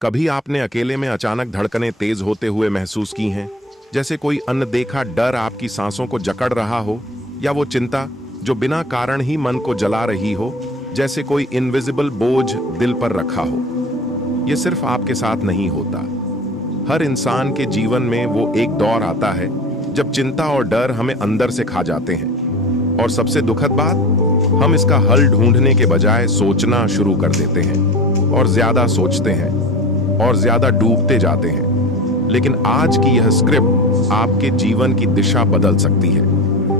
कभी आपने अकेले में अचानक धड़कनें तेज होते हुए महसूस की हैं, जैसे कोई अनदेखा डर आपकी सांसों को जकड़ रहा हो, या वो चिंता जो बिना कारण ही मन को जला रही हो, जैसे कोई इनविजिबल बोझ दिल पर रखा हो। ये सिर्फ आपके साथ नहीं होता। हर इंसान के जीवन में वो एक दौर आता है जब चिंता और डर हमें अंदर से खा जाते हैं। और सबसे दुखद बात, हम इसका हल ढूंढने के बजाय सोचना शुरू कर देते हैं, और ज्यादा सोचते हैं और ज्यादा डूबते जाते हैं। लेकिन आज की यह स्क्रिप्ट आपके जीवन की दिशा बदल सकती है,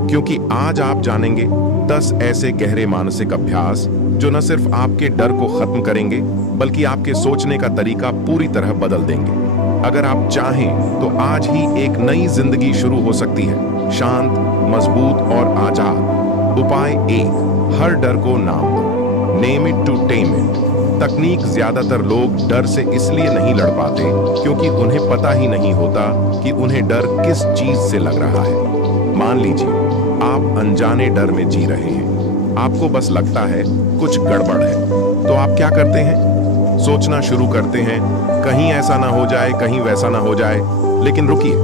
क्योंकि आज आप जानेंगे 10 ऐसे गहरे मानसिक अभ्यास जो न सिर्फ आपके डर को खत्म करेंगे, बल्कि आपके सोचने का तरीका पूरी तरह बदल देंगे। अगर आप चाहें तो आज ही एक नई जिंदगी शुरू हो सकती है, शांत, मजबूत और आजाद। उपाय 1, हर डर को नाम दो। Name it to tame it. तकनीक ज्यादातर लोग डर से इसलिए नहीं लड़ पाते क्योंकि उन्हें पता ही नहीं होता कि उन्हें डर किस चीज से लग रहा है। मान लीजिए आप अनजाने डर में जी रहे हैं, आपको बस लगता है कुछ गड़बड़ है, तो आप क्या करते हैं? सोचना शुरू करते हैं, कहीं ऐसा ना हो जाए, कहीं वैसा ना हो जाए। लेकिन रुकिए,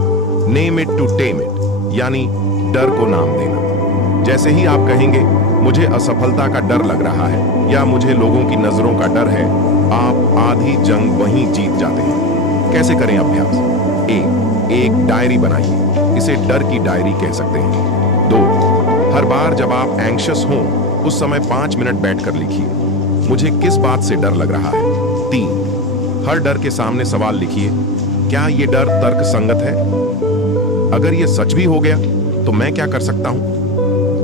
name it to tame it, यानी डर को नाम देना। जैसे ही आप कहेंगे मुझे असफलता का डर लग रहा है या मुझे लोगों की नजरों का डर है, आप आधी जंग वहीं जीत जाते हैं। कैसे करें अभ्यास? एक डायरी बनाइए, इसे डर की डायरी कह सकते हैं। 2, हर बार जब आप एंग्शियस हों उस समय 5 मिनट बैठकर लिखिए, मुझे किस बात से डर लग रहा है। 3, हर डर के सामने सवाल लिखिए, क्या यह डर तर्क संगत है? अगर यह सच भी हो गया तो मैं क्या कर सकता हूं?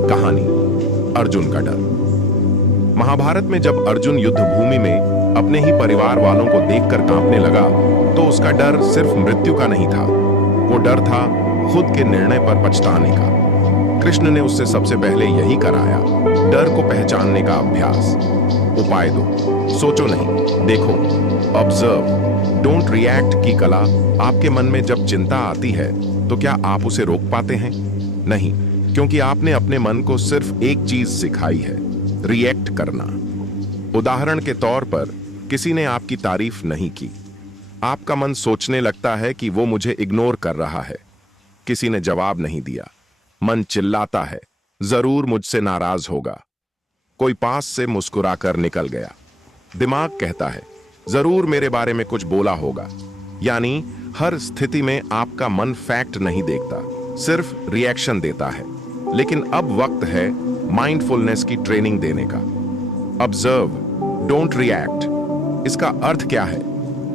कहानी अर्जुन का डर। महाभारत में जब अर्जुन युद्ध भूमि में अपने ही परिवार वालों को देखकर कांपने लगा, तो उसका डर सिर्फ मृत्यु का नहीं था, वो डर था खुद के निर्णय पर पछताने का। कृष्ण ने उससे सबसे पहले यही कराया, डर को पहचानने का अभ्यास। उपाय 2, सोचो नहीं, देखो। ऑब्जर्व, डोंट रिएक्ट की कला। आपके मन में जब चिंता आती है तो क्या आप उसे रोक पाते हैं? नहीं, क्योंकि आपने अपने मन को सिर्फ एक चीज सिखाई है, रिएक्ट करना। उदाहरण के तौर पर, किसी ने आपकी तारीफ नहीं की, आपका मन सोचने लगता है कि वो मुझे इग्नोर कर रहा है। किसी ने जवाब नहीं दिया, मन चिल्लाता है, जरूर मुझसे नाराज होगा। कोई पास से मुस्कुराकर निकल गया, दिमाग कहता है जरूर मेरे बारे में कुछ बोला होगा। यानी हर स्थिति में आपका मन फैक्ट नहीं देखता, सिर्फ रिएक्शन देता है। लेकिन अब वक्त है माइंडफुलनेस की ट्रेनिंग देने का। Observe, don't react. इसका अर्थ क्या है?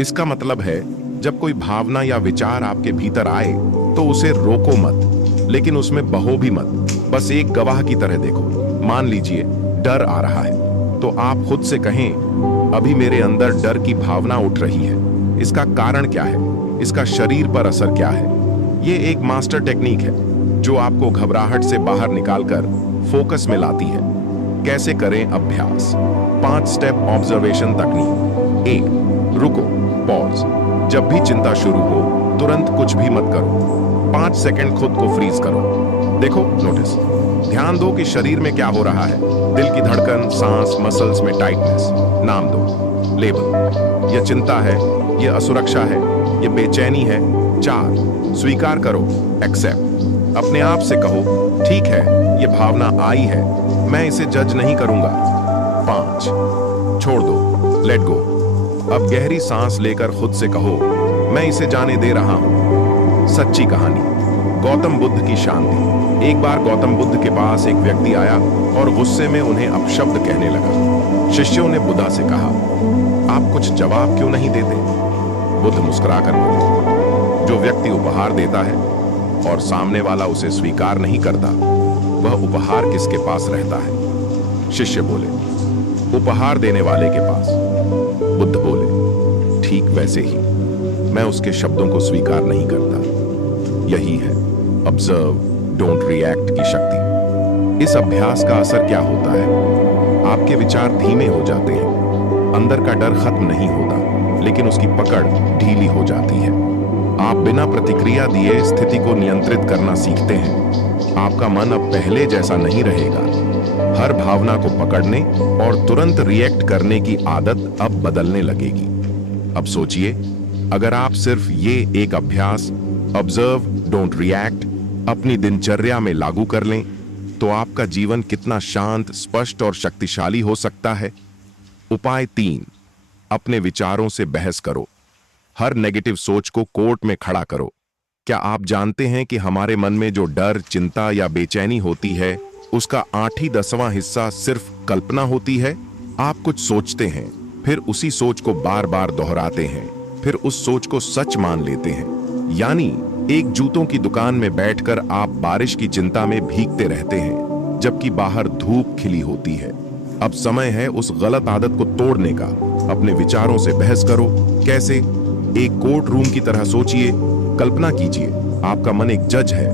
इसका मतलब है जब कोई भावना या विचार आपके भीतर आए तो उसे रोको मत, लेकिन उसमें बहो भी मत। बस एक गवाह की तरह देखो। मान लीजिए डर आ रहा है, तो आप खुद से कहें, अभी मेरे अंदर डर की भावना उठ रही है, इसका कारण क्या है? इसका शरीर पर असर क्या है? ये एक मास्टर टेक्निक है जो आपको घबराहट से बाहर निकालकर फोकस में लाती है। कैसे करें अभ्यास? 5 स्टेप ऑब्जर्वेशन तकनीक। 1, रुको, पॉज। जब भी चिंता शुरू हो तुरंत कुछ भी मत करो, 5 सेकंड खुद को फ्रीज करो। देखो, नोटिस, ध्यान दो कि शरीर में क्या हो रहा है। दिल की धड़कन, सांस, मसल्स में टाइटनेस। नाम दो, लेबल, यह चिंता है, यह असुरक्षा है, यह बेचैनी है। 4, स्वीकार करो, एक्सेप्ट। अपने आप से कहो, ठीक है, यह भावना आई है, मैं इसे जज नहीं करूंगा। 5, छोड़ दो, लेट गो। अब गहरी सांस लेकर खुद से कहो, मैं इसे जाने दे रहा हूं। सच्ची कहानी, गौतम बुद्ध की शांति। एक बार गौतम बुद्ध के पास एक व्यक्ति आया और गुस्से में उन्हें अपशब्द कहने लगा। शिष्यों ने बुद्धा से कहा, आप कुछ जवाब क्यों नहीं देते? बुद्ध मुस्कुराकर बोले, जो व्यक्ति उपहार देता है और सामने वाला उसे स्वीकार नहीं करता, वह उपहार किसके पास रहता है? शिष्य बोले, उपहार देने वाले के पास। बुद्ध बोले, ठीक वैसे ही मैं उसके शब्दों को स्वीकार नहीं करता। यही है ऑब्जर्व, डोंट रिएक्ट की शक्ति। इस अभ्यास का असर क्या होता है? आपके विचार धीमे हो जाते हैं, अंदर का डर खत्म नहीं होता, लेकिन उसकी पकड़ ढीली हो जाती है। आप बिना प्रतिक्रिया दिए स्थिति को नियंत्रित करना सीखते हैं। आपका मन अब पहले जैसा नहीं रहेगा। हर भावना को पकड़ने और तुरंत रिएक्ट करने की आदत अब बदलने लगेगी। अब सोचिए, अगर आप सिर्फ ये एक अभ्यास, ऑब्जर्व डोंट रिएक्ट, अपनी दिनचर्या में लागू कर लें, तो आपका जीवन कितना शांत, स्पष्ट और शक्तिशाली हो सकता है। उपाय 3, अपने विचारों से बहस करो। हर नेगेटिव सोच को कोर्ट में खड़ा करो। क्या आप जानते हैं कि हमारे मन में जो डर, चिंता या बेचैनी होती है, उसका 8-10वां हिस्सा सिर्फ कल्पना होती है। आप कुछ सोचते हैं, फिर उसी सोच को बार बार दोहराते हैं, फिर उस सोच को सच मान लेते हैं। यानी एक जूतों की दुकान में बैठकर आप बारिश की चिंता में भीगते रहते हैं, जबकि बाहर धूप खिली होती है। अब समय है उस गलत आदत को तोड़ने का। अपने विचारों से बहस करो। कैसे? एक कोर्ट रूम की तरह सोचिए। कल्पना कीजिए, आपका मन एक जज है,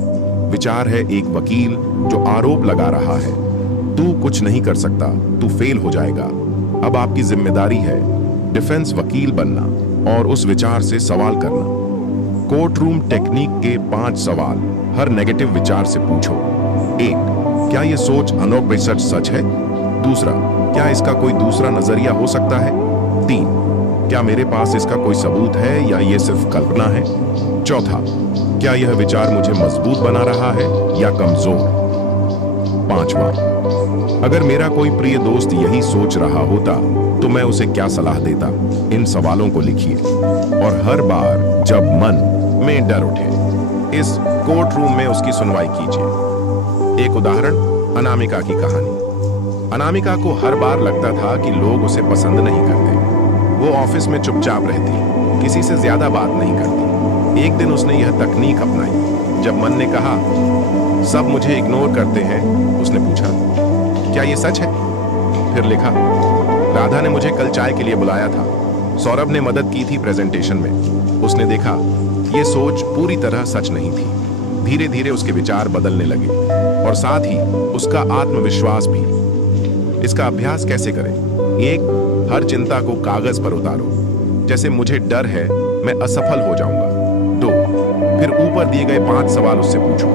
विचार है एक वकील जो आरोप लगा रहा है। तू कुछ नहीं कर सकता, तू फेल हो जाएगा। अब आपकी जिम्मेदारी है डिफेंस वकील बनना और उस विचार से सवाल करना। कोर्ट रूम टेक्निक के 5 सवाल हर नेगेटिव विचार से पूछो। 1, क्या यह सोच 100% सच है? दूसरा, क्या इसका कोई दूसरा नजरिया हो सकता है? 3, क्या मेरे पास इसका कोई सबूत है या यह सिर्फ कल्पना है? चौथा, क्या यह विचार मुझे मजबूत बना रहा है या कमजोर? 5वां, अगर मेरा कोई प्रिय दोस्त यही सोच रहा होता तो मैं उसे क्या सलाह देता? इन सवालों को लिखिए और हर बार जब मन में डर उठे, इस कोर्ट रूम में उसकी सुनवाई कीजिए। एक उदाहरण, अनामिका की कहानी। अनामिका को हर बार लगता था कि लोग उसे पसंद नहीं करते। वो ऑफिस में चुपचाप रहती, किसी से ज्यादा बात नहीं करती। एक दिन उसने यह तकनीक अपनाई। जब मन ने कहा सब मुझे इग्नोर करते हैं, उसने पूछा क्या ये सच है? फिर लिखा, राधा ने मुझे कल चाय के लिए बुलाया था, सौरभ ने मदद की थी प्रेजेंटेशन में। उसने देखा ये सोच पूरी तरह सच नहीं थी। धीरे धीरे उसके विचार बदलने लगे और साथ ही उसका आत्मविश्वास भी। इसका अभ्यास कैसे करें? 1, हर चिंता को कागज पर उतारो। जैसे मुझे डर है मैं असफल हो जाऊंगा। 2, फिर ऊपर दिए गए 5 सवाल उससे पूछो।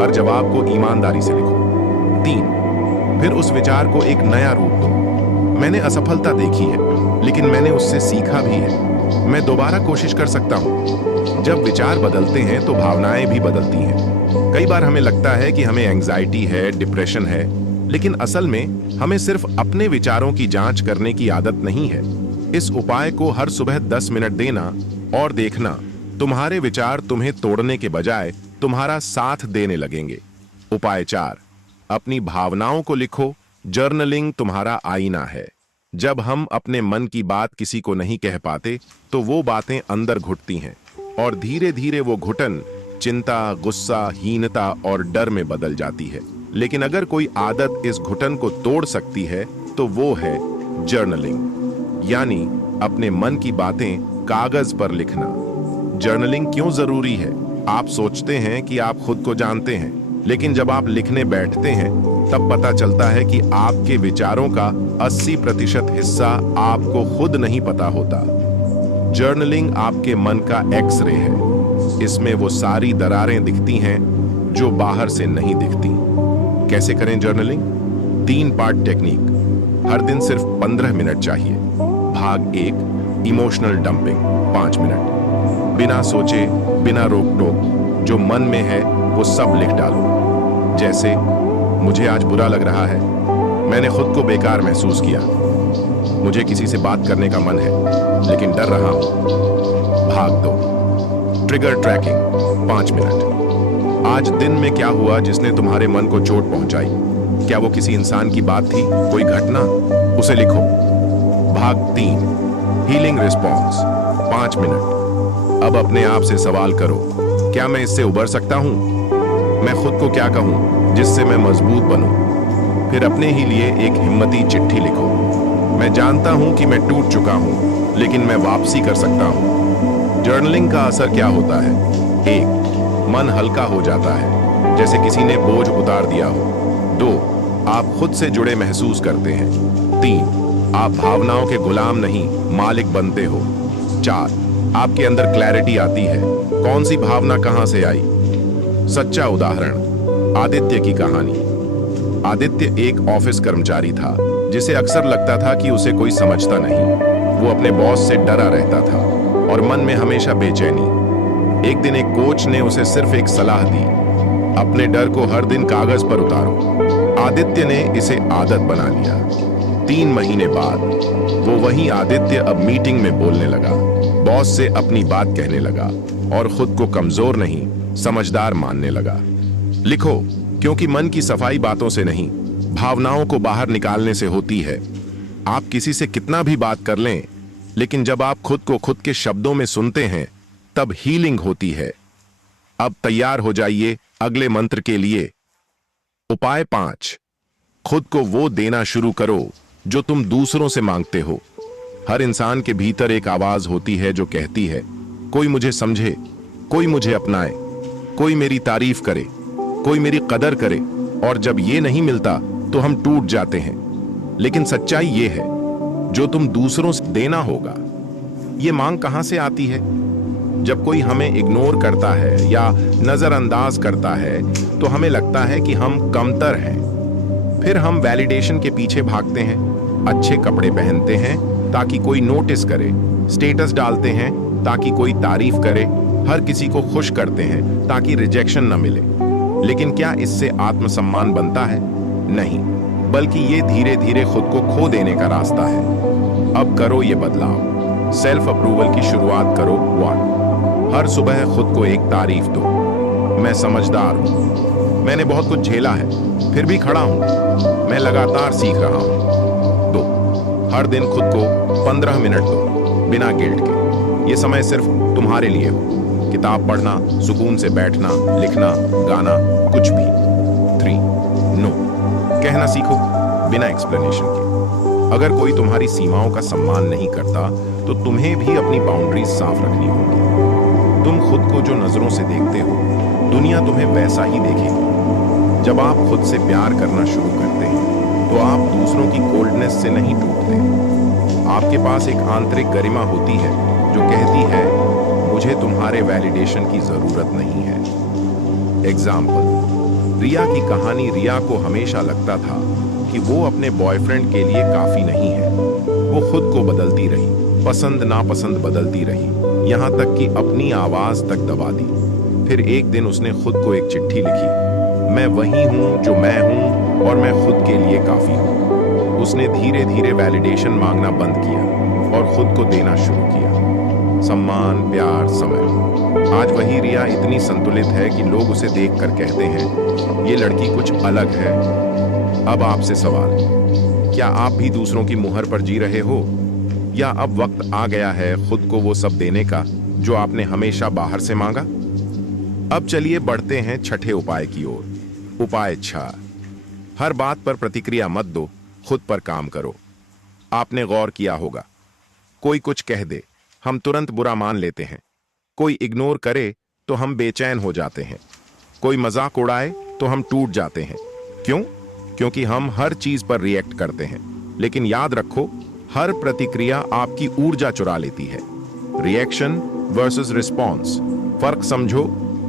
हर जवाब को ईमानदारी से लिखो। 3, फिर उस विचार को एक नया रूप दो। मैंने असफलता देखी है, लेकिन मैंने उससे सीखा भी है। मैं दोबारा कोशिश कर सकता हूं। जब विचार बदलते हैं तो भावनाएं भी बदलती हैं। कई बार हमें लगता है कि हमें एंजाइटी है, डिप्रेशन है, लेकिन असल में हमें सिर्फ अपने विचारों की जांच करने की आदत नहीं है। इस उपाय को हर सुबह 10 मिनट देना और देखना तुम्हारे विचार तुम्हें तोड़ने के बजाय तुम्हारा साथ देने लगेंगे। उपाय 4, अपनी भावनाओं को लिखो। जर्नलिंग तुम्हारा आईना है। जब हम अपने मन की बात किसी को नहीं कह पाते तो वो बातें अंदर घुटती हैं और धीरे धीरे वो घुटन चिंता, गुस्सा, हीनता और डर में बदल जाती है। लेकिन अगर कोई आदत इस घुटन को तोड़ सकती है तो वो है जर्नलिंग, यानी अपने मन की बातें कागज पर लिखना। जर्नलिंग क्यों जरूरी है? आप सोचते हैं कि आप खुद को जानते हैं, लेकिन जब आप लिखने बैठते हैं तब पता चलता है कि आपके विचारों का 80% हिस्सा आपको खुद नहीं पता होता। जर्नलिंग आपके मन का एक्सरे है। इसमें वो सारी दरारें दिखती हैं जो बाहर से नहीं दिखती। कैसे करें जर्नलिंग? 3 part technique. हर दिन सिर्फ 15 मिनट चाहिए। भाग 1, इमोशनल डंपिंग 5 मिनट। बिना सोचे, बिना रोक टोक जो मन में है वो सब लिख डालो। जैसे मुझे आज बुरा लग रहा है, मैंने खुद को बेकार महसूस किया, मुझे किसी से बात करने का मन है लेकिन डर रहा हूं। भाग 2, ट्रिगर ट्रैकिंग 5 मिनट। आज दिन में क्या हुआ जिसने तुम्हारे मन को चोट पहुंचाई? क्या वो किसी इंसान की बात थी, कोई घटना? उसे लिखो। भाग 3, हीलिंग रिस्पॉन्स 5 मिनट। अब अपने आप से सवाल करो, क्या मैं इससे उबर सकता हूं? मैं खुद को क्या कहूं जिससे मैं मजबूत बनूं? फिर अपने ही लिए एक हिम्मती चिट्ठी लिखो। मैं जानता हूं कि मैं टूट चुका हूं, लेकिन मैं वापसी कर सकता हूं। जर्नलिंग का असर क्या होता है? 1, मन हल्का हो जाता है, जैसे किसी ने बोझ उतार दिया हो। 2, आप खुद से जुड़े महसूस करते हैं। 3, आप भावनाओं के गुलाम नहीं, मालिक बनते हो। 4, आपके अंदर क्लैरिटी आती है, कौन सी भावना कहां से आई। सच्चा उदाहरण, आदित्य की कहानी। आदित्य एक ऑफिस कर्मचारी था जिसे अक्सर लगता था कि उसे कोई समझता नहीं। वो अपने बॉस से डरा रहता था और मन में हमेशा बेचैनी। एक दिन एक कोच ने उसे सिर्फ एक सलाह दी, अपने डर को हर दिन कागज पर उतारो। आदित्य ने इसे आदत बना लिया। 3 महीने बाद वो वही आदित्य अब मीटिंग में बोलने लगा, बॉस से अपनी बात कहने लगा और खुद को कमजोर नहीं समझदार मानने लगा। लिखो, क्योंकि मन की सफाई बातों से नहीं, भावनाओं को बाहर निकालने से होती है। आप किसी से कितना भी बात कर लें, लेकिन जब आप खुद को खुद के शब्दों में सुनते हैं तब हीलिंग होती है। अब तैयार हो जाइए अगले मंत्र के लिए। उपाय 5, खुद को वो देना शुरू करो जो तुम दूसरों से मांगते हो। हर इंसान के भीतर एक आवाज होती है जो कहती है, कोई मुझे समझे, कोई मुझे अपनाए, कोई मेरी तारीफ करे, कोई मेरी कदर करे। और जब ये नहीं मिलता तो हम टूट जाते हैं। लेकिन सच्चाई ये है, जो तुम दूसरों से देना होगा। ये मांग कहां से आती है? जब कोई हमें इग्नोर करता है या नजरअंदाज करता है तो हमें लगता है कि हम कमतर हैं। फिर हम वैलिडेशन के पीछे भागते हैं, अच्छे कपड़े पहनते हैं ताकि कोई नोटिस करे, स्टेटस डालते हैं ताकि कोई तारीफ करे, हर किसी को खुश करते हैं ताकि रिजेक्शन न मिले। लेकिन क्या इससे आत्मसम्मान बनता है? नहीं, बल्कि ये धीरे धीरे खुद को खो देने का रास्ता है। अब करो ये बदलाव, सेल्फ अप्रूवल की शुरुआत करो। 1, हर सुबह खुद को एक तारीफ दो, मैं समझदार हूं, मैंने बहुत कुछ झेला है, फिर भी खड़ा हूं, मैं लगातार सीख रहा हूं। 2, हर दिन खुद को 15 मिनट दो, बिना गिल्ट के। ये समय सिर्फ तुम्हारे लिए हो, किताब पढ़ना, सुकून से बैठना, लिखना, गाना, कुछ भी। 3, नो कहना सीखो बिना एक्सप्लेनेशन के। अगर कोई तुम्हारी सीमाओं का सम्मान नहीं करता तो तुम्हें भी अपनी बाउंड्रीज साफ रखनी होगी। तुम खुद को जो नजरों से देखते हो, दुनिया तुम्हें वैसा ही देखेगी। जब आप खुद से प्यार करना शुरू करते हैं तो आप दूसरों की कोल्डनेस से नहीं टूटते। आपके पास एक आंतरिक गरिमा होती है जो कहती है, मुझे तुम्हारे वैलिडेशन की जरूरत नहीं है। एग्जाम्पल, रिया की कहानी। रिया को हमेशा लगता था कि वो अपने बॉयफ्रेंड के लिए काफी नहीं है। वो खुद को बदलती रही, पसंद नापसंद बदलती रही, यहाँ तक कि अपनी आवाज तक दबा दी। फिर एक दिन उसने खुद को एक चिट्ठी लिखी, मैं वही हूँ जो मैं हूँ और मैं खुद के लिए काफी हूँ। उसने धीरे धीरे वैलिडेशन मांगना बंद किया और खुद को देना शुरू किया, सम्मान, प्यार, समय। आज वही रिया इतनी संतुलित है कि लोग उसे देखकर कहते हैं, ये लड़की कुछ अलग है। अब आपसे सवाल, क्या आप भी दूसरों की मुहर पर जी रहे हो, या अब वक्त आ गया है खुद को वो सब देने का जो आपने हमेशा बाहर से मांगा? अब चलिए बढ़ते हैं छठे उपाय की ओर। उपाय 6, हर बात पर प्रतिक्रिया मत दो, खुद पर काम करो। आपने गौर किया होगा, कोई कुछ कह दे हम तुरंत बुरा मान लेते हैं, कोई इग्नोर करे तो हम बेचैन हो जाते हैं, कोई मजाक उड़ाए तो हम टूट जाते हैं। क्यों? क्योंकि हम हर चीज पर रिएक्ट करते हैं। लेकिन याद रखो, हर प्रतिक्रिया आपकी ऊर्जा चुरा लेती है। रिएक्शन वर्सेस रिस्पॉन्स, फर्क समझो।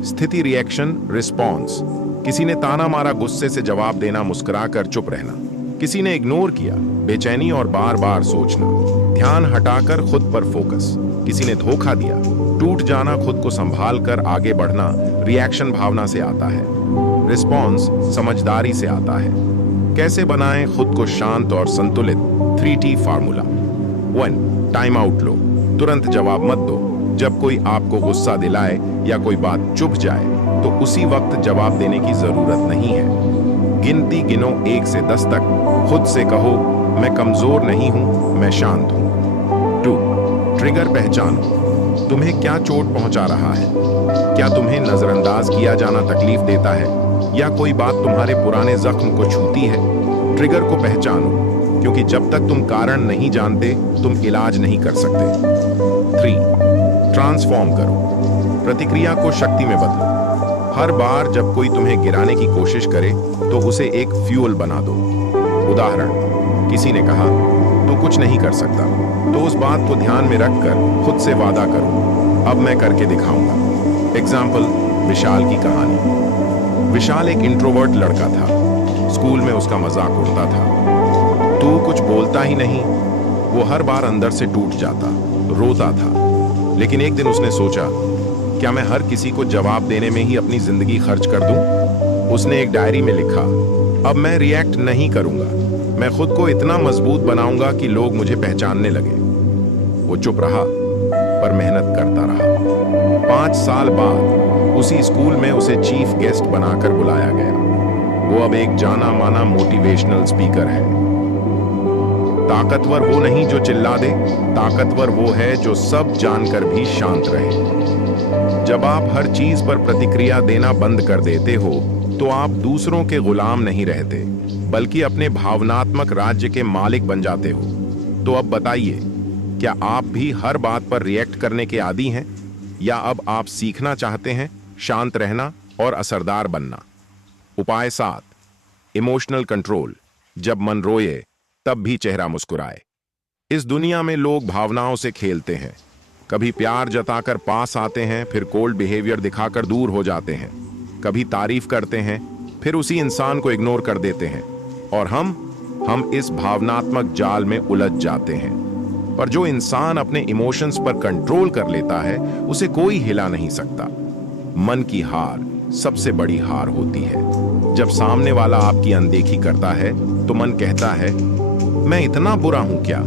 स्थिति रिएक्शन, रिस्पॉन्स। किसी ने ताना मारा, गुस्से से जवाब देना, मुस्कुराकर चुप रहना। किसी ने इग्नोर किया, बेचैनी और बार बार सोचना। ध्यान हटाकर खुद पर फोकस। किसी ने धोखा दिया, टूट जाना, खुद को संभाल कर आगे बढ़ना। रिएक्शन भावना से आता है, रिस्पॉन्स समझदारी से आता है। कैसे बनाएं खुद को शांत और संतुलित? 3T formula. 1, टाइम आउट लो, तुरंत जवाब मत दो। जब कोई आपको गुस्सा दिलाए या कोई बात चुभ जाए तो उसी वक्त जवाब देने की जरूरत नहीं है। गिनती गिनो 1 से 10 तक। खुद से कहो, मैं कमजोर नहीं हूं, मैं शांत हूं। 2, ट्रिगर पहचानो, तुम्हें क्या चोट पहुंचा रहा है? क्या तुम्हें नजरअंदाज किया जाना तकलीफ देता है, या कोई बात तुम्हारे पुराने जख्म को छूती है? ट्रिगर को पहचानो, क्योंकि जब तक तुम कारण नहीं जानते तुम इलाज नहीं कर सकते। 3, ट्रांसफॉर्म करो, प्रतिक्रिया को शक्ति में बदलो। हर बार जब कोई तुम्हें गिराने की कोशिश करे तो उसे एक फ्यूल बना दो। उदाहरण, किसी ने कहा तू कुछ नहीं कर सकता, तो उस बात को ध्यान में रखकर खुद से वादा करो, अब मैं करके दिखाऊंगा। एग्जाम्पल, विशाल की कहानी। विशाल एक इंट्रोवर्ट लड़का था। स्कूल में उसका मजाक उड़ता था, तू कुछ बोलता ही नहीं। वो हर बार अंदर से टूट जाता, रोता था। लेकिन एक दिन उसने सोचा, क्या मैं हर किसी को जवाब देने में ही अपनी जिंदगी खर्च कर दूं? उसने एक डायरी में लिखा, अब मैं रिएक्ट नहीं करूंगा, मैं खुद को इतना मजबूत बनाऊंगा कि लोग मुझे पहचानने लगे। वो चुप रहा पर मेहनत करता रहा। 5 साल बाद उसी स्कूल में उसे चीफ गेस्ट बनाकर बुलाया गया। वो अब एक जाना माना मोटिवेशनल स्पीकर है। ताकतवर वो नहीं जो चिल्ला दे, ताकतवर वो है जो सब जानकर भी शांत रहे। जब आप हर चीज पर प्रतिक्रिया देना बंद कर देते हो तो आप दूसरों के गुलाम नहीं रहते, बल्कि अपने भावनात्मक राज्य के मालिक बन जाते हो। तो अब बताइए, क्या आप भी हर बात पर रिएक्ट करने के आदी हैं, या अब आप सीखना चाहते हैं शांत रहना और असरदार बनना? उपाय 7, इमोशनल कंट्रोल। जब मन रोए तब भी चेहरा मुस्कुराए। इस दुनिया में लोग भावनाओं से खेलते हैं। कभी प्यार जताकर पास आते हैं, फिर कोल्ड बिहेवियर दिखाकर दूर हो जाते हैं। कभी तारीफ करते हैं, फिर उसी इंसान को इग्नोर कर देते हैं। और हम इस भावनात्मक जाल में उलझ जाते हैं। पर जो इंसान अपने इमोशंस पर कंट्रोल कर लेता है, उसे कोई हिला नहीं सकता। मन की हार सबसे बड़ी हार होती है। जब सामने वाला आपकी अनदेखी करता है तो मन कहता है, मैं इतना बुरा हूं क्या?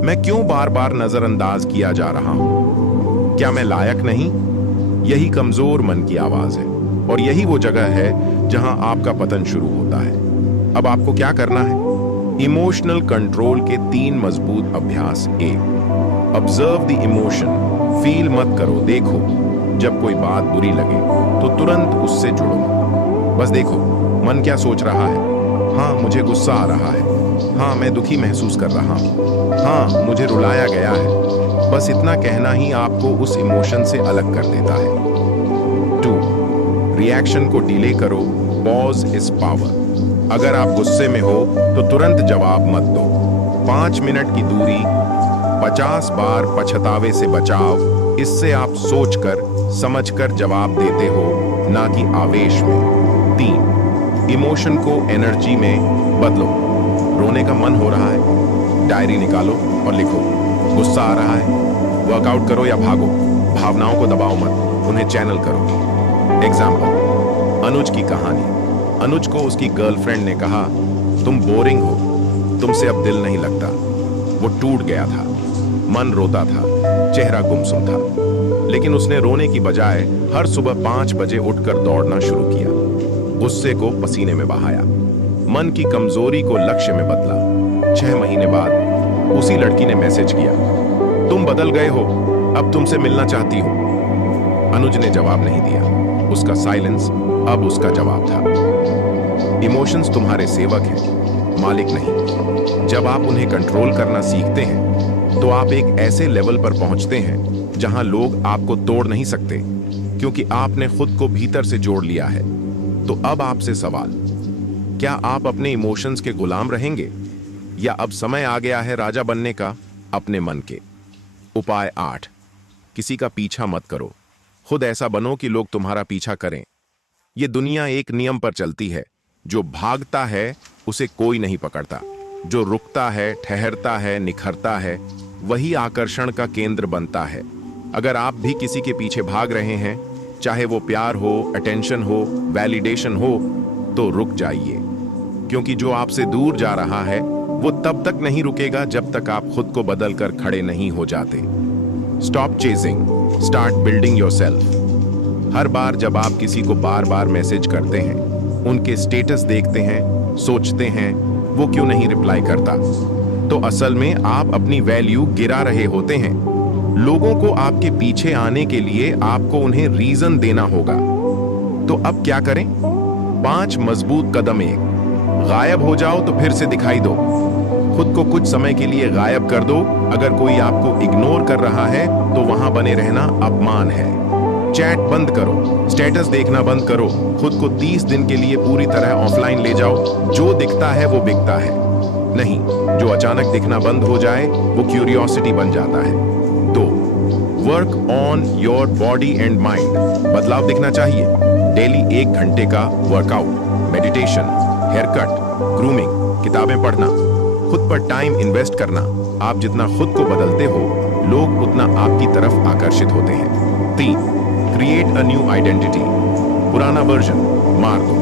मैं क्यों बार बार नजरअंदाज किया जा रहा हूं? क्या मैं लायक नहीं? यही कमजोर मन की आवाज है, और यही वो जगह है जहां आपका पतन शुरू होता है। अब आपको क्या करना है? इमोशनल कंट्रोल के 3 मजबूत अभ्यास। 1, ऑब्जर्व द इमोशन। फील मत करो, देखो। जब कोई बात बुरी लगे तो तुरंत उससे जुड़ो। बस देखो मन क्या सोच रहा है। हाँ, मुझे गुस्सा आ रहा है। हाँ, मैं दुखी महसूस कर रहा हूँ। हाँ, मुझे रुलाया गया है। बस इतना कहना ही आपको उस इमोशन से अलग कर देता है। 2, रिएक्शन को डिले करो। Pause is power. अगर आप गुस्से में हो तो तुरंत जवाब मत दो। 5 मिनट की दूरी, 50 बार पछतावे से बचाव। इससे आप सोचकर समझकर जवाब देते हो, ना कि आवेश में। 3, इमोशन को एनर्जी में बदलो। रोने का मन हो रहा है, डायरी निकालो और लिखो। गुस्सा आ रहा है, वर्कआउट करो या भागो। भावनाओं को दबाओ मत, उन्हें चैनल करो। एग्जाम्पल, अनुज की कहानी। अनुज को उसकी गर्लफ्रेंड ने कहा, तुम बोरिंग हो, तुमसे अब दिल नहीं लगता। वो टूट गया था, मन रोता था, चेहरा गुमसुम था। लेकिन उसने रोने की बजाय हर सुबह 5 बजे उठकर दौड़ना शुरू किया। गुस्से को पसीने में बहाया, मन की कमजोरी को लक्ष्य में बदला। 6 महीने बाद उसी लड़की ने मैसेज किया, तुम बदल गए हो, अब तुमसे मिलना चाहती हूं। अनुज ने जवाब नहीं दिया। उसका साइलेंस अब उसका जवाब था। इमोशंस तुम्हारे सेवक हैं, मालिक नहीं। जब आप उन्हें कंट्रोल करना सीखते हैं तो आप एक ऐसे लेवल पर पहुंचते हैं जहां लोग आपको तोड़ नहीं सकते, क्योंकि आपने खुद को भीतर से जोड़ लिया है। तो अब आपसे सवाल, क्या आप अपने इमोशंस के गुलाम रहेंगे, या अब समय आ गया है राजा बनने का अपने मन के? उपाय 8, किसी का पीछा मत करो, खुद ऐसा बनो कि लोग तुम्हारा पीछा करें। यह दुनिया एक नियम पर चलती है, जो भागता है उसे कोई नहीं पकड़ता, जो रुकता है, ठहरता है, निखरता है, वही आकर्षण का केंद्र बनता है। अगर आप भी किसी के पीछे भाग रहे हैं, चाहे वो प्यार हो, अटेंशन हो, वैलिडेशन हो, तो रुक जाइए, क्योंकि जो आपसे दूर जा रहा है वो तब तक नहीं रुकेगा जब तक आप खुद को बदल कर खड़े नहीं हो जाते। Stop chasing, start building yourself. हर बार जब आप किसी को बार बार मैसेज करते हैं, उनके स्टेटस देखते हैं, सोचते हैं वो क्यों नहीं रिप्लाई करता, तो असल में आप अपनी वैल्यू गिरा रहे होते हैं। लोगों को आपके पीछे आने के लिए आपको उन्हें रीजन देना होगा। तो अब क्या करें? 5 मजबूत कदम। 1, गायब हो जाओ तो फिर से दिखाई दो। खुद को कुछ समय के लिए गायब कर दो। अगर कोई आपको इग्नोर कर रहा है तो वहां बने रहना अपमान है। चैट बंद करो, स्टेटस देखना बंद करो। खुद को 30 दिन के लिए पूरी तरह ऑफलाइन ले जाओ। जो दिखता है वो बिकता है नहीं, जो अचानक दिखना बंद हो जाए वो क्यूरियोसिटी बन जाता है। 2, work on your body and mind. बदलाव दिखना चाहिए। डेली 1 घंटे का workout, meditation, hair cut, grooming, किताबें पढ़ना। खुद पर टाइम इन्वेस्ट करना। आप जितना खुद को बदलते हो, लोग उतना आपकी तरफ आकर्षित होते हैं। 3. Create a new identity. पुराना वर्जन मार दो।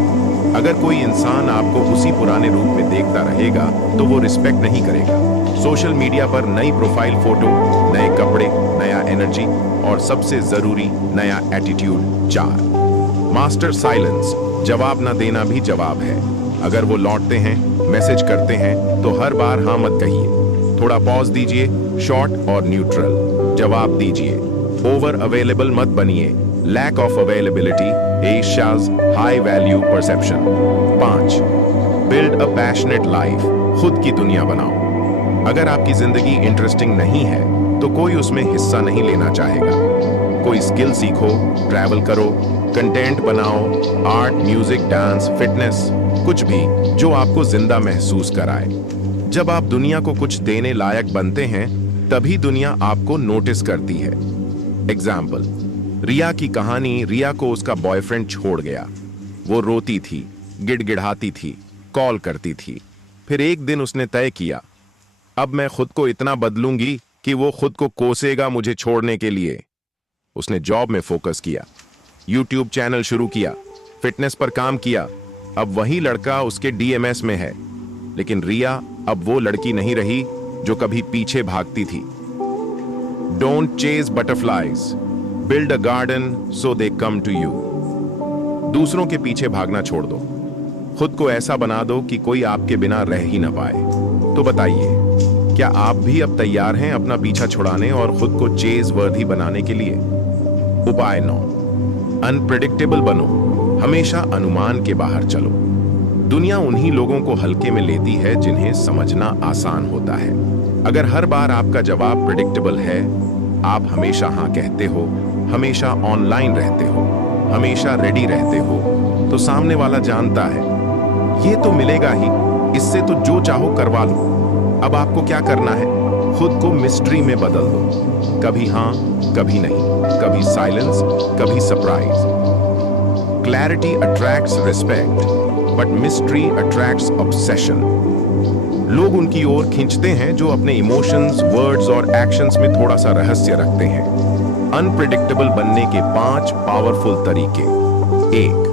अगर कोई इंसान आपको उसी पुराने रूप में देखता रहेगा तो वो रिस्पेक्ट नहीं करेगा। सोशल मीडिया पर नई प्रोफाइल फोटो, नए कपड़े, नया एनर्जी और सबसे जरूरी नया एटीट्यूड। 4. Master silence. जवाब ना देना भी जवाब है। अगर वो लौटते हैं, मैसेज करते हैं तो हर बार हाँ मत कहिए। थोड़ा पॉज दीजिए, शॉर्ट और न्यूट्रल जवाब दीजिए। ओवर अवेलेबल मत बनिए। Lack of availability Asia's high value perception. 5. Build a passionate life. खुद की दुनिया बनाओ। अगर आपकी जिंदगी इंटरेस्टिंग नहीं है तो कोई उसमें हिस्सा नहीं लेना चाहेगा। कोई स्किल सीखो, ट्रैवल करो, कंटेंट बनाओ, आर्ट, म्यूजिक, डांस, फिटनेस, कुछ भी जो आपको जिंदा महसूस कराए। जब आप दुनिया को कुछ देने लायक बनते हैं तभी दुनिया आपको नोटिस करती है। एग्जाम्पल, रिया की कहानी। रिया को उसका बॉयफ्रेंड छोड़ गया। वो रोती थी, गिड़गिड़ाती थी, कॉल करती थी। फिर एक दिन उसने तय किया, अब मैं खुद को इतना बदलूंगी कि वो खुद को कोसेगा मुझे छोड़ने के लिए। उसने जॉब में फोकस किया, यूट्यूब चैनल शुरू किया, फिटनेस पर काम किया। अब वही लड़का उसके डीएमएस में है। लेकिन रिया अब वो लड़की नहीं रही जो कभी पीछे भागती थी। Don't chase butterflies, build a garden so they come to you. दूसरों के पीछे भागना छोड़ दो, खुद को ऐसा बना दो कि कोई आपके बिना रह ही ना पाए। तो बताइए, क्या आप भी अब तैयार हैं अपना पीछा छुड़ाने और खुद को चेज वर्दी बनाने के लिए? उपाय 9. अनप्रेडिक्टेबल बनो। हमेशा अनुमान के बाहर चलो। दुनिया उन्हीं लोगों को हल्के में लेती है जिन्हें समझना आसान होता है। अगर हर बार आपका जवाब प्रेडिक्टेबल है, आप हमेशा हाँ कहते हो, हमेशा ऑनलाइन रहते हो, हमेशा रेडी रहते हो, तो सामने वाला जानता है ये तो मिलेगा ही, इससे तो जो चाहो करवा लो। अब आपको क्या करना है? खुद को मिस्ट्री में बदल दो। कभी हाँ, कभी नहीं, कभी साइलेंस, कभी surprise. Clarity attracts respect, but mystery attracts obsession. लोग उनकी ओर खींचते हैं जो अपने इमोशंस, वर्ड्स और एक्शंस में थोड़ा सा रहस्य रखते हैं। अनप्रेडिक्टेबल बनने के 5 पावरफुल तरीके। 1.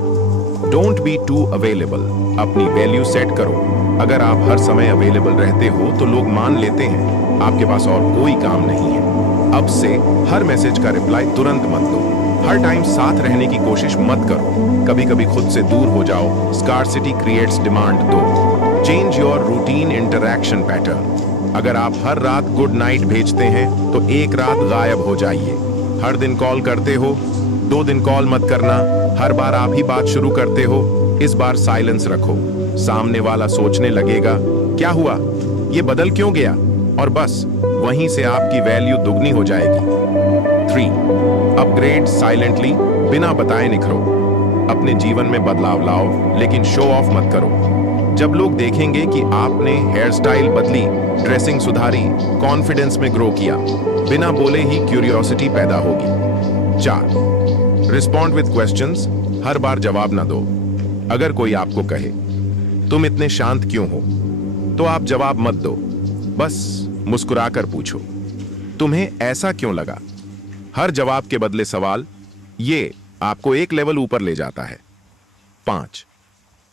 Don't be too available. अपनी वैल्यू सेट करो। अगर आप हर समय अवेलेबल रहते हो तो लोग मान लेते हैं आपके पास और कोई काम नहीं है। अब से हर मैसेज का रिप्लाई तुरंत मत दो। हर टाइम साथ रहने की कोशिश मत करो। कभी कभी खुद से दूर हो जाओ। Scarcity creates demand. 2. Change your routine interaction pattern. अगर आप हर रात गुड नाइट भेजते हैं तो एक रात गायब हो जाइए। हर दिन कॉल करते हो, 2 दिन कॉल मत करना। हर बार आप ही बात शुरू करते हो, इस बार साइलेंस रखो। सामने वाला सोचने लगेगा क्या हुआ, ये बदल क्यों गया, और बस वहीं से आपकी वैल्यू दुगनी हो जाएगी। 3. Upgrade silently. बिना बताए निखरो। अपने जीवन में बदलाव लाओ, लेकिन शो ऑफ मत करो। जब लोग देखेंगे कि आपने हेयर स्टाइल बदली, ड्रेसिंग सुधारी, कॉन्फिडेंस में ग्रो किया, बिना बोले ही क्यूरियोसिटी पैदा होगी। 4. Respond with questions. हर बार जवाब ना दो। अगर कोई आपको कहे तुम इतने शांत क्यों हो, तो आप जवाब मत दो, बस मुस्कुराकर पूछो तुम्हें ऐसा क्यों लगा। हर जवाब के बदले सवाल, ये आपको एक लेवल ऊपर ले जाता है। 5.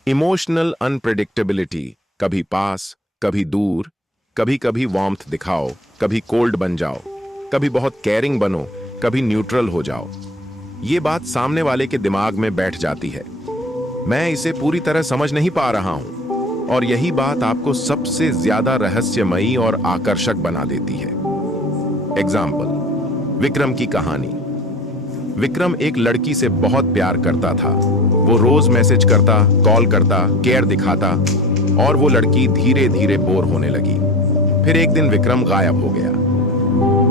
Emotional unpredictability. कभी पास, कभी दूर, कभी कभी वार्मथ दिखाओ, कभी कोल्ड बन जाओ, कभी बहुत केयरिंग बनो, कभी न्यूट्रल हो जाओ। ये बात सामने वाले के दिमाग में बैठ जाती है, मैं इसे पूरी तरह समझ नहीं पा रहा हूं, और यही बात आपको सबसे ज्यादा रहस्यमयी और आकर्षक बना देती है। एग्जाम्पल, विक्रम की कहानी। विक्रम एक लड़की से बहुत प्यार करता था। वो रोज मैसेज करता, कॉल करता, केयर दिखाता, और वो लड़की धीरे धीरे बोर होने लगी। फिर एक दिन विक्रम गायब हो गया।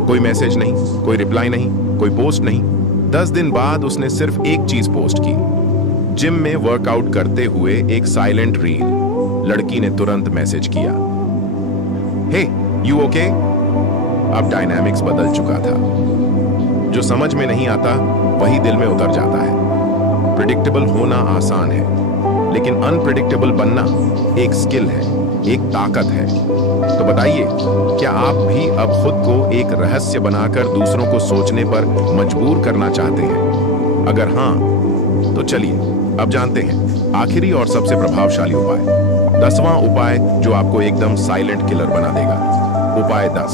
कोई मैसेज नहीं, कोई रिप्लाई नहीं, कोई पोस्ट नहीं। 10 दिन बाद उसने सिर्फ एक चीज पोस्ट की, जिम में वर्कआउट करते हुए एक साइलेंट रील। लड़की ने तुरंत मैसेज किया, हे यू ओके? अब डायनामिक्स बदल चुका था। जो समझ में नहीं आता वही दिल में उतर जाता है। प्रेडिक्टेबल होना आसान है, लेकिन अनप्रेडिक्टेबल बनना एक स्किल है। एक ताकत है। तो बताइए, क्या आप भी अब खुद को एक रहस्य बनाकर दूसरों को सोचने पर मजबूर करना चाहते हैं? अगर हाँ, तो चलिए अब जानते हैं आखिरी और सबसे प्रभावशाली उपाय। 10वां उपाय जो आपको एकदम साइलेंट किलर बना देगा। उपाय 10,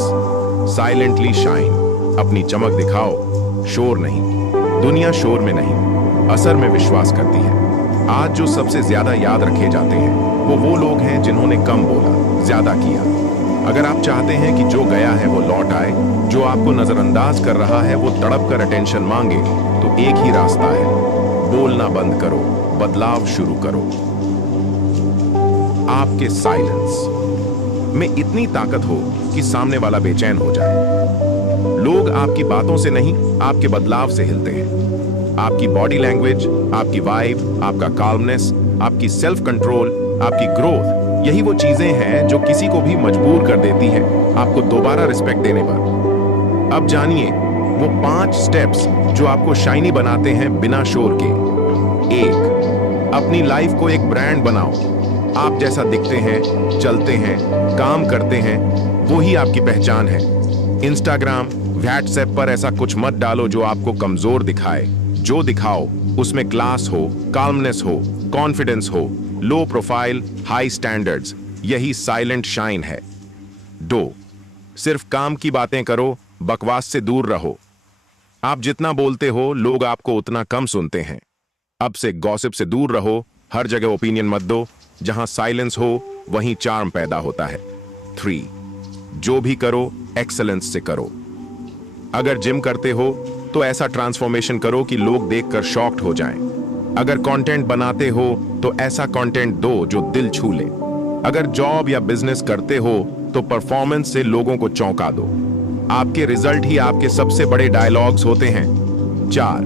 साइलेंटली शाइन। अपनी चमक दिखाओ, शोर नहीं। दुनिया शोर में नहीं, असर में विश्वास करती है। आज जो सबसे ज्यादा याद रखे जाते हैं वो लोग हैं जिन्होंने कम बोला, ज्यादा किया। अगर आप चाहते हैं कि जो गया है वो लौट आए, जो आपको नजरअंदाज कर रहा है वो तड़प कर अटेंशन मांगे, तो एक ही रास्ता है, बोलना बंद करो, बदलाव शुरू करो। आपके साइलेंस में इतनी ताकत हो कि सामने वाला बेचैन हो जाए। लोग आपकी बातों से नहीं, आपके बदलाव से हिलते हैं। आपकी बॉडी लैंग्वेज, आपकी वाइब, आपका काल्मनेस, आपकी सेल्फ कंट्रोल, आपकी ग्रोथ, यही वो चीजें हैं जो किसी को भी मजबूर कर देती है आपको दोबारा रिस्पेक्ट देने पर। अब जानिए वो 5 स्टेप्स जो आपको शाइनी बनाते हैं बिना शोर के। 1, अपनी लाइफ को एक ब्रांड बनाओ। आप जैसा दिखते हैं, चलते हैं, काम करते हैं, वो ही आपकी पहचान है। इंस्टाग्राम, व्हाट्सएप पर ऐसा कुछ मत डालो जो आपको कमजोर दिखाए। जो दिखाओ उसमें क्लास हो, काल्मनेस हो, कॉन्फिडेंस हो, लो प्रोफाइल, हाई स्टैंडर्ड्स, यही साइलेंट शाइन है। 2, सिर्फ काम की बातें करो, बकवास से दूर रहो। आप जितना बोलते हो लोग आपको उतना कम सुनते हैं। अब से गॉसिप से दूर रहो, हर जगह ओपिनियन मत दो। जहां साइलेंस हो वहीं चार्म पैदा होता है। 3, जो भी करो एक्सेलेंस से करो। अगर जिम करते हो तो ऐसा ट्रांसफॉर्मेशन करो कि लोग देखकर शॉक्ड हो जाएं। अगर कंटेंट बनाते हो तो ऐसा कंटेंट दो जो दिल छू ले। अगर जॉब या बिजनेस करते हो तो परफॉर्मेंस से लोगों को चौंका दो। आपके रिजल्ट ही आपके सबसे बड़े डायलॉग्स होते हैं। 4,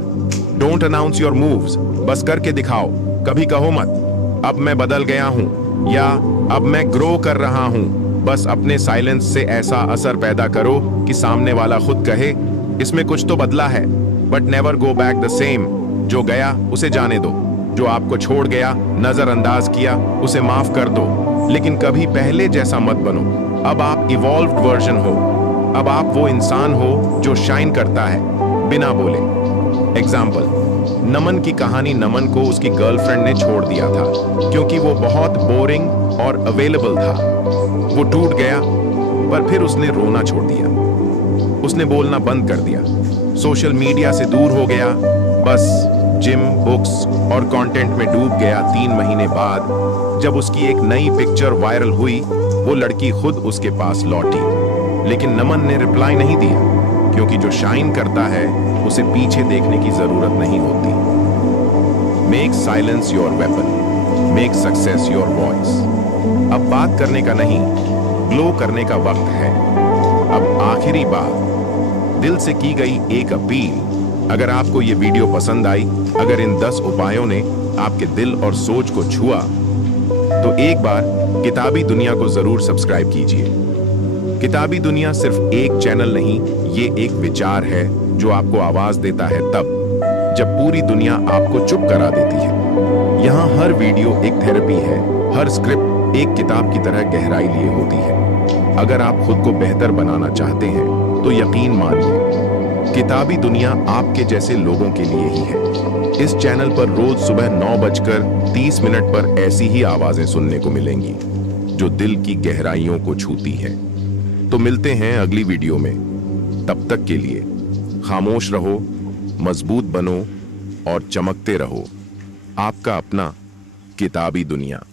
डोंट अनाउंस योर मूव्स, बस करके दिखाओ। कभी कहो मत अब मैं बदल गया हूं या अब मैं ग्रो कर रहा हूं। बस अपने साइलेंस से ऐसा असर पैदा करो कि सामने वाला खुद कहे इसमें कुछ तो बदला है। But never go back the same. जो गया उसे जाने दो, जो आपको छोड़ गया, नजरअंदाज किया, उसे माफ कर दो, लेकिन कभी पहले जैसा मत बनो। अब आप इवॉल्व्ड वर्जन हो। अब आप वो इंसान हो जो शाइन करता है बिना बोले। एग्जाम्पल, नमन की कहानी। नमन को उसकी गर्लफ्रेंड ने छोड़ दिया था क्योंकि वो बहुत बोरिंग और अवेलेबल था। वो टूट गया, पर फिर उसने रोना छोड़ दिया। उसने बोलना बंद कर दिया, सोशल मीडिया से दूर हो गया, बस जिम, बुक्स और कंटेंट में डूब गया। 3 महीने बाद जब उसकी एक नई पिक्चर वायरल हुई, वो लड़की खुद उसके पास लौटी, लेकिन नमन ने रिप्लाई नहीं दिया, क्योंकि जो शाइन करता है उसे पीछे देखने की जरूरत नहीं होती। Make silence your weapon, make success your voice. अब बात करने का नहीं, ग्लो करने का वक्त है। अब आखिरी बात, दिल से की गई एक अपील। अगर आपको ये वीडियो पसंद आई, अगर इन 10 उपायों ने आपके दिल और सोच को छुआ, तो एक बार किताबी दुनिया को जरूर सब्सक्राइब कीजिए। किताबी दुनिया सिर्फ एक चैनल नहीं, ये एक विचार है जो आपको आवाज देता है तब जब पूरी दुनिया आपको चुप करा देती है। यहाँ हर वीडियो एक थेरेपी है, हर स्क्रिप्ट एक किताब की तरह गहराई लिए होती है। अगर आप खुद को बेहतर बनाना चाहते हैं तो यकीन मानिए, किताबी दुनिया आपके जैसे लोगों के लिए ही है। इस चैनल पर रोज सुबह 9:30 पर ऐसी ही आवाजें सुनने को मिलेंगी जो दिल की गहराइयों को छूती हैं। तो मिलते हैं अगली वीडियो में। तब तक के लिए खामोश रहो, मजबूत बनो और चमकते रहो। आपका अपना किताबी दुनिया।